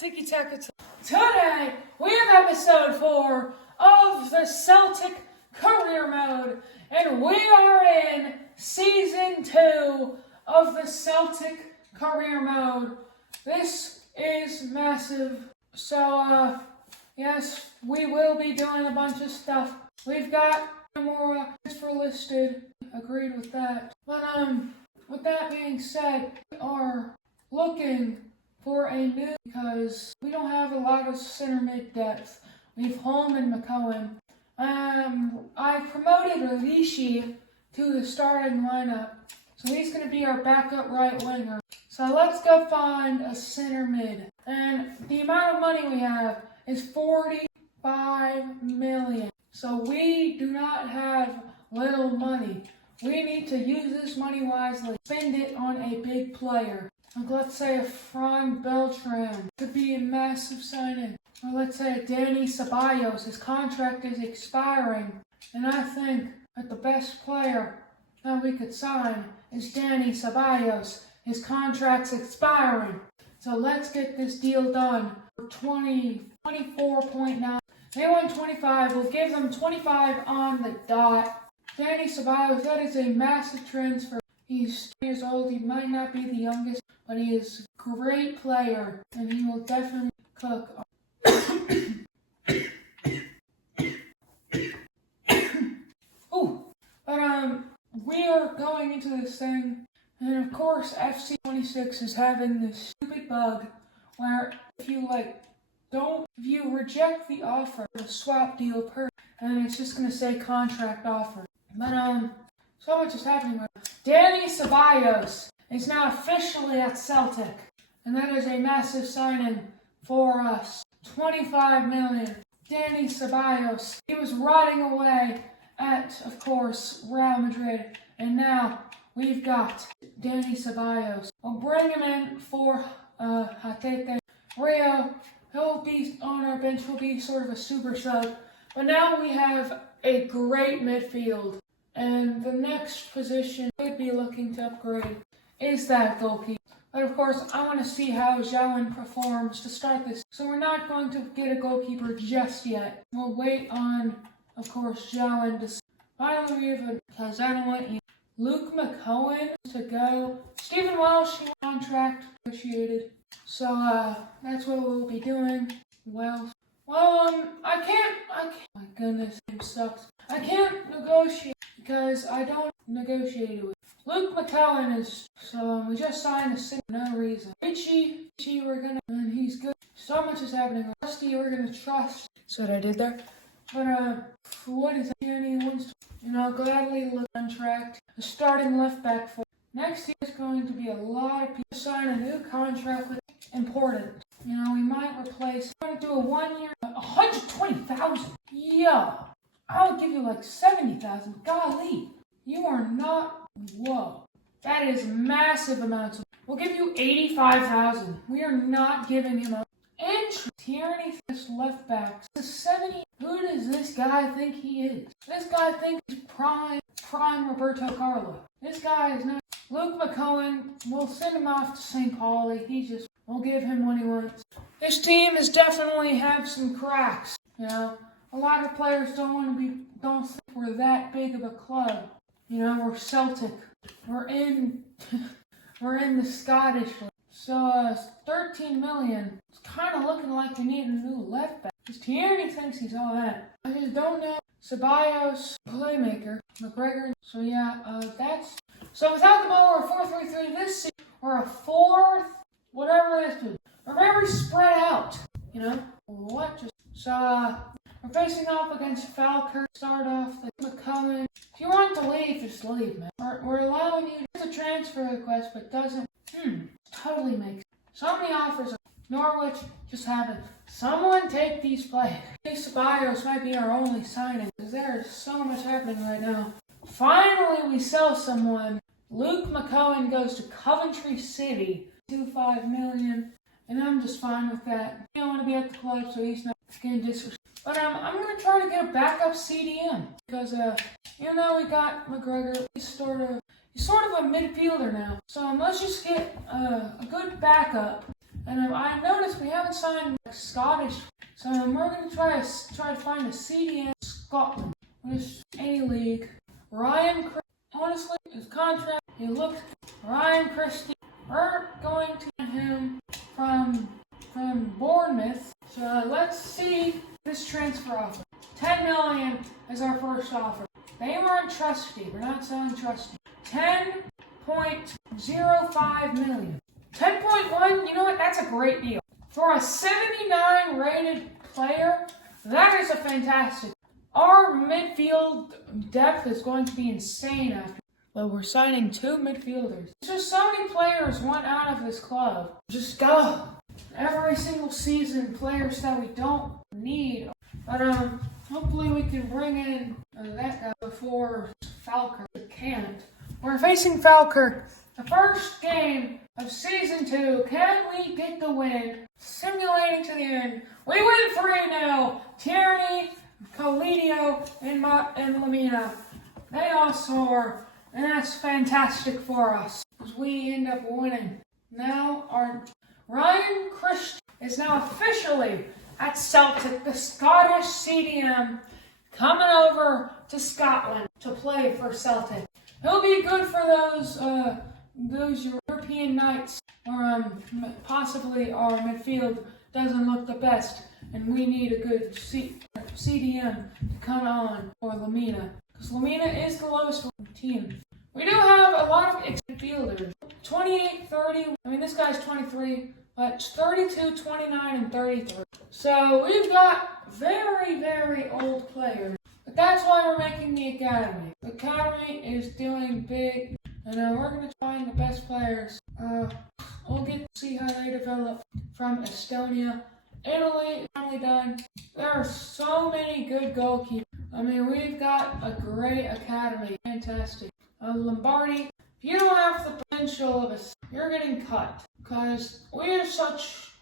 Tiki Taka. Today, we have episode 4 of the Celtic Career Mode, and we are in Season 2 of the Celtic Career Mode. This is massive, so, yes, we will be doing a bunch of stuff. We've got more transfer listed, agreed with that. But, with that being said, we are looking for a new, because we don't have a lot of center mid depth. We have Holm and McCowan. I promoted Rishi to the starting lineup, so he's going to be our backup right winger. So let's go find a center mid. And the amount of money we have is 45 million. So we do not have little money. We need to use this money wisely. Spend it on a big player. Like, let's say a Fran Beltran could be a massive signing. Or let's say a Danny Ceballos. His contract is expiring. And I think that the best player that we could sign is Danny Ceballos. His contract's expiring. So let's get this deal done for 24.9. They want 25. We'll give them 25 on the dot. Danny Ceballos, that is a massive transfer. He's 2 years old. He might not be the youngest, but he is a great player, and he will definitely cook. Ooh, but we are going into this thing, and of course, FC26 is having this stupid bug where if you reject the offer, the swap deal and it's just gonna say contract offer. But so much is happening right now. Danny Ceballos is now officially at Celtic, and that is a massive signing for us. 25 million. Danny Ceballos. He was rotting away at, of course, Real Madrid, and now we've got Danny Ceballos. We'll bring him in for Hatete. Rio, he'll be on our bench, he'll be sort of a super sub. But now we have a great midfield. And the next position we'd be looking to upgrade is that goalkeeper. But of course, I want to see how João performs to start this. So we're not going to get a goalkeeper just yet. We'll wait on, of course, João to finally we have because I don't want you. Luke McCowan to go. Stephen Welsh contract negotiated. So that's what we'll be doing. I can't. My goodness, it sucks. I can't negotiate because I don't negotiate with. Luke McCowan is, so we just signed a for no reason. Richie, and he's good. So much is happening. Rusty, we're gonna trust. That's what I did there. But what is that? And I'll gladly look contract a starting left back for. Next year is going to be a lot of people sign a new contract with important. You know, we might replace. I'm gonna do a 1 year, 120,000. Yeah, I'll give you like 70,000. Golly, you are not. Whoa, that is massive amounts. We'll give you 85,000. We are not giving him up. Entry Tierney, this left back. 70. Who does this guy think he is? This guy thinks he's prime Roberto Carlos. This guy is not. Luke McCowan, we'll send him off to St. Pauli. We'll give him what he wants. This team has definitely have some cracks. You know, a lot of players don't think we're that big of a club. You know, we're Celtic. We're in the Scottish League. So 13 million. It's kind of looking like we need a new left back. Because Tierney thinks he's all that. I just don't know. Ceballos, playmaker, McGregor. So yeah, that's. So without the ball, we're a 4-3-3 this season. We're a 4th, whatever this is. We're very spread out. You know what? We're facing off against Falkirk. Start off the McCowan. If you want to leave, just leave, man. We're allowing you to transfer request, but doesn't. Totally makes. So many offers. Norwich, just have it. Someone take these players. Ceballos might be our only signing because there is so much happening right now. Finally, we sell someone. Luke McCowan goes to Coventry City. 25 million, and I'm just fine with that. He don't want to be at the club, so he's not getting disrespected. But I'm going to try to get a backup CDM because even though we got McGregor, he's sort of a midfielder now. So let's just get a good backup And I noticed we haven't signed Scottish, so we're going to try to find a CDM Scotland. This A-League. Honestly, his contract, he looks Ryan Christie. We're going to get him from Bournemouth. So let's see this transfer offer. 10 million is our first offer. They weren't trusty. We're not selling trusty. 10.05 million. 10.1, you know what? That's a great deal. For a 79 rated player, that is a fantastic. Our midfield depth is going to be insane after. Well, we're signing 2 midfielders. There's just so many players want out of this club. Just go. Every single season, players that we don't need. But hopefully we can bring in that guy before Falkirk. We can't. We're facing Falkirk. The first game of season 2. Can we get the win? Simulating to the end. We win 3-0. Tierney, Colidio, and Lamina. They all score. And that's fantastic for us, because we end up winning. Now, our Ryan Christie is now officially at Celtic, the Scottish CDM, coming over to Scotland to play for Celtic. He'll be good for those European nights where possibly our midfield doesn't look the best, and we need a good CDM to come on for Lamina. Because Lamina is the lowest team. We do have a lot of midfielders. 28, 30, this guy's 23, but 32, 29, and 33. So we've got very, very old players. But that's why we're making the academy. The academy is doing big, and we're going to find the best players. We'll get to see how they develop from Estonia. Italy is finally done. There are so many good goalkeepers. We've got a great academy. Fantastic. Lombardi, if you don't have the potential of us, you're getting cut. Because we have such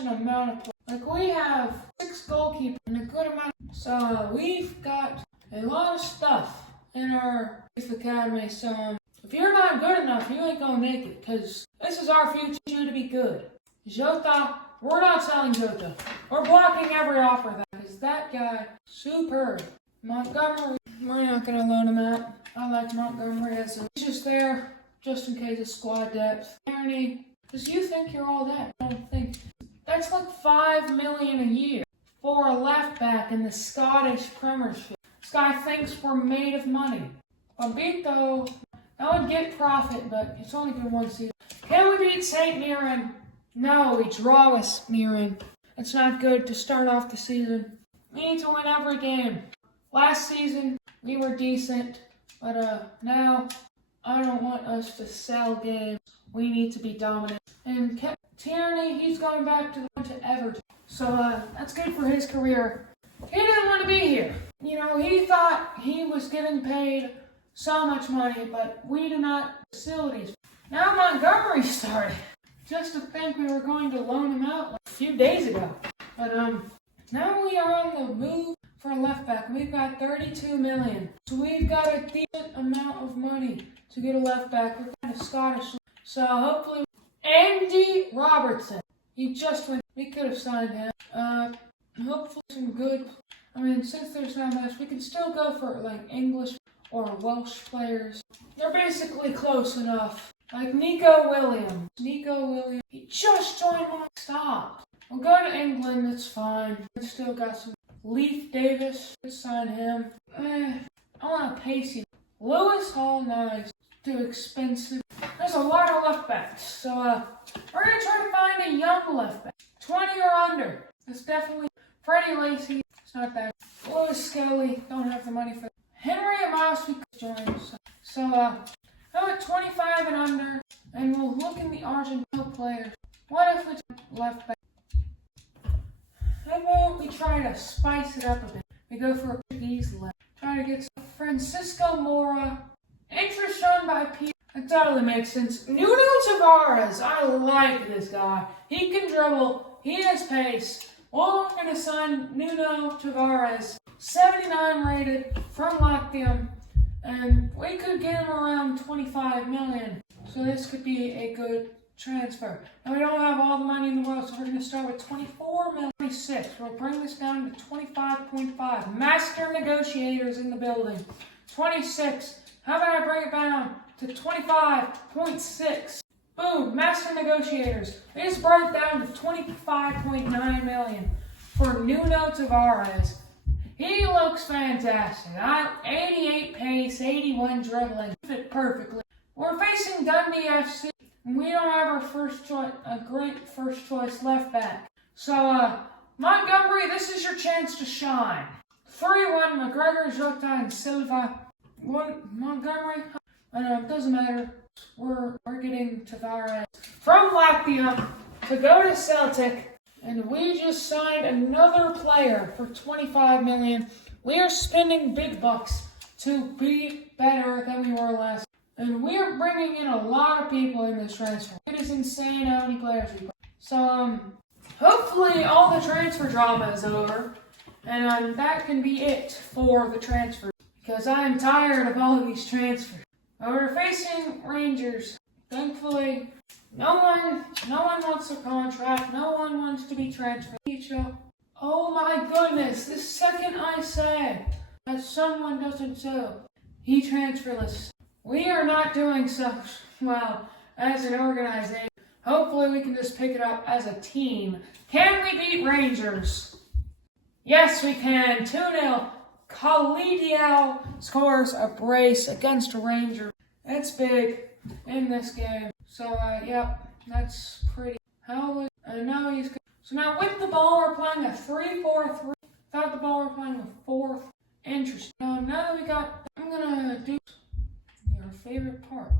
an amount of players. We have 6 goalkeepers and a good amount. So we've got a lot of stuff in our youth academy. So if you're not good enough, you ain't gonna make it. Because this is our future to be good. Jota, we're not selling Jota. We're blocking every offer because that guy, superb. Montgomery, we're not going to loan him out. I like Montgomery he's just there, just in case of squad depth. Tierney, because you think you're all that. I don't think. That's like $5 million a year for a left back in the Scottish Premiership. This guy thinks we're made of money. Bambito, that would get profit, but it's only been 1 season. Can we beat St. Mirren? No, we draw with Mirren. It's not good to start off the season. We need to win every game. Last season, we were decent, but now I don't want us to sell games. We need to be dominant. And Tierney, he's going back to Everton. So that's good for his career. He didn't want to be here. He thought he was getting paid so much money, but we do not facilities. Now Montgomery started. Just to think we were going to loan him out a few days ago. But now we are on the move for a left back. We've got 32 million. So we've got a decent amount of money to get a left back. We're kind of Scottish. So hopefully Andy Robertson. He just went. We could have signed him. Hopefully some good. Since there's not much, we can still go for English or Welsh players. They're basically close enough. Like Nico Williams. He just joined my stop. We'll go to England, it's fine. We still got some. Leif Davis, let's sign him. I want to Pacey. Lewis Hall, nice. Too expensive. There's a lot of left backs. So, we're going to try to find a young left back. 20 or under. That's definitely Freddie Lacy. It's not that. Lewis Skelly, don't have the money for that. Henry Amos, we could join. So, how about 25 and under? And we'll look in the Argentine players. What if we left back? How about we try to spice it up a bit? We go for a Portuguese left. Try to get some Francisco Mora. Interest shown by P. That totally makes sense. Nuno Tavares. I like this guy. He can dribble. He has pace. Well, we're going to sign Nuno Tavares. 79 rated from Latium. And we could get him around 25 million. So this could be a good transfer. And we don't have all the money in the world. So we're going to start with 24 million. 26. We'll bring this down to 25.5. Master negotiators in the building. 26. How about I bring it down to 25.6? Boom, master negotiators. We just brought it down to 25.9 million for Nuno Tavares. He looks fantastic. 88 pace, 81 dribbling. Fit perfectly. We're facing Dundee FC. We don't have a great first choice left back. So, Montgomery, this is your chance to shine. 3-1, McGregor, Jota, and Silva. Montgomery, it doesn't matter. We're getting Tavares from Latvia to go to Celtic, and we just signed another player for 25 million. We are spending big bucks to be better than we were last. And we are bringing in a lot of people in this transfer. It is insane how many players we bring. So, hopefully all the transfer drama is over. And that can be it for the transfer. Because I am tired of all of these transfers. We're facing Rangers. Thankfully, no one wants a contract. No one wants to be transferred. Oh my goodness, the second I said that someone doesn't so, he transferless. We are not doing so well as an organization. Hopefully we can just pick it up as a team. Can we beat Rangers? Yes, we can. 2-0. Kalidiao scores a brace against Rangers. That's big in this game. So, yep, that's pretty. Now so now with the ball, we're playing a 3-4-3. Without the ball, we're playing a 4. Interesting. Now that we got, I'm gonna do your favorite part.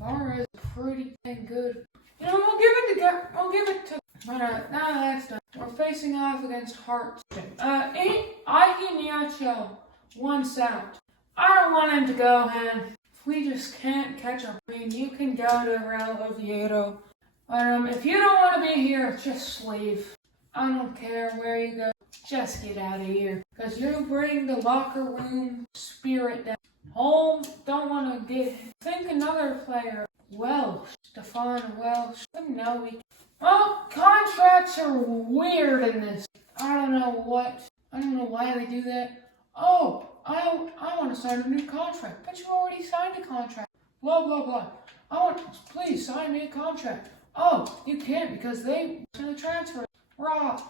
Tavares is pretty dang good. You know, we'll give it to. But now that's done. We're facing off against Hearts. Iheanacho once out. I don't want him to go, man. If we just can't catch our brain, you can go to Real Oviedo. But if you don't want to be here, just leave. I don't care where you go. Just get out of here. Because you bring the locker room spirit down. Home, don't want to get. Think another player. Welsh. Stefan Welsh. No, well, contracts are weird in this. I don't know why they do that. Oh, I want to sign a new contract. But you already signed a contract. Blah, blah, blah. Please sign me a contract. Oh, you can't because they to the transfer. Bro,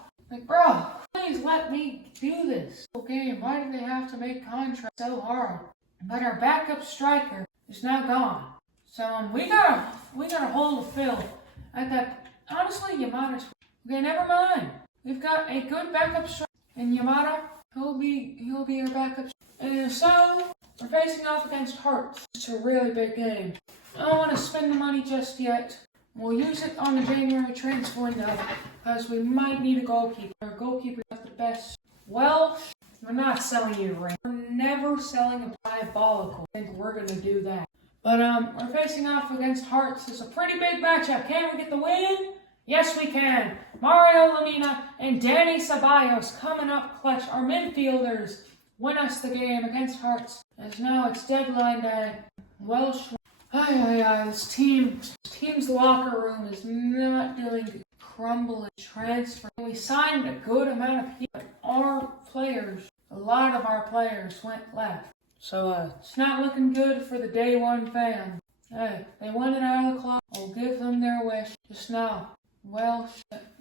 please let me do this. Okay, why do they have to make contracts so hard? But our backup striker is now gone. So we gotta hold the fill at that. Honestly, Yamada. Okay, never mind. We've got a good backup striker in Yamada. He'll be our backup. And so we're facing off against Hearts. It's a really big game. I don't want to spend the money just yet. We'll use it on the January transfer window because we might need a goalkeeper. Our goalkeeper is the best. Well, we're not selling you a ring. We're never selling a diabolical. I think we're gonna do that. But we're facing off against Hearts. It's a pretty big matchup. Can we get the win? Yes, we can. Mario Lemina and Danny Ceballos coming up clutch. Our midfielders win us the game against Hearts. As now it's deadline day. Welsh. This team's locker room is not doing good. Crumbling transfer. We signed a good amount of people. A lot of our players went left. So it's not looking good for the day one fan. Hey, they wanted out of the club. I'll give them their wish. Just now. Well,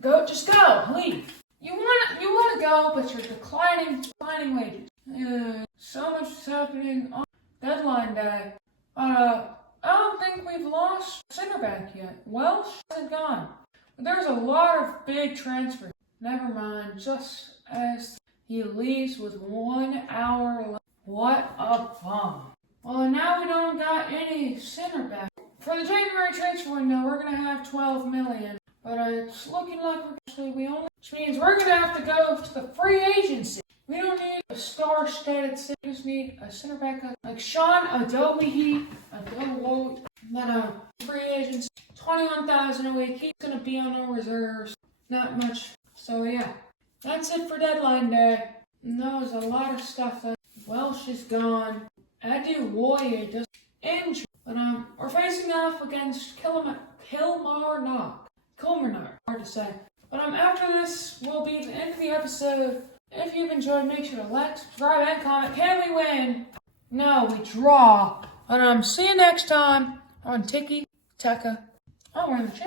just go, leave. You want to go, but you're declining wages. So much is happening on deadline day. I don't think we've lost center back yet. Welsh hasn't gone. But there's a lot of big transfers. Never mind, just as he leaves with 1 hour left. What a bum. Well, now we don't got any center back. For the January transfer window, we're going to have 12 million. But it's looking like which means we're going to have to go to the free agency. We don't need a star-studded center. We just need a center back like Sean Adobe. Free agency, 21,000 a week. He's going to be on our reserves. Not much. So yeah, that's it for deadline day. And that was a lot of stuff. Welsh is gone. Adu Woye just injured. But facing off against Kilmarnock. Hard to say. But after this will be the end of the episode. If you've enjoyed, make sure to like, subscribe, and comment. Can we win? No, we draw. But see you next time on Tiki Taka. Oh, we're in the chat.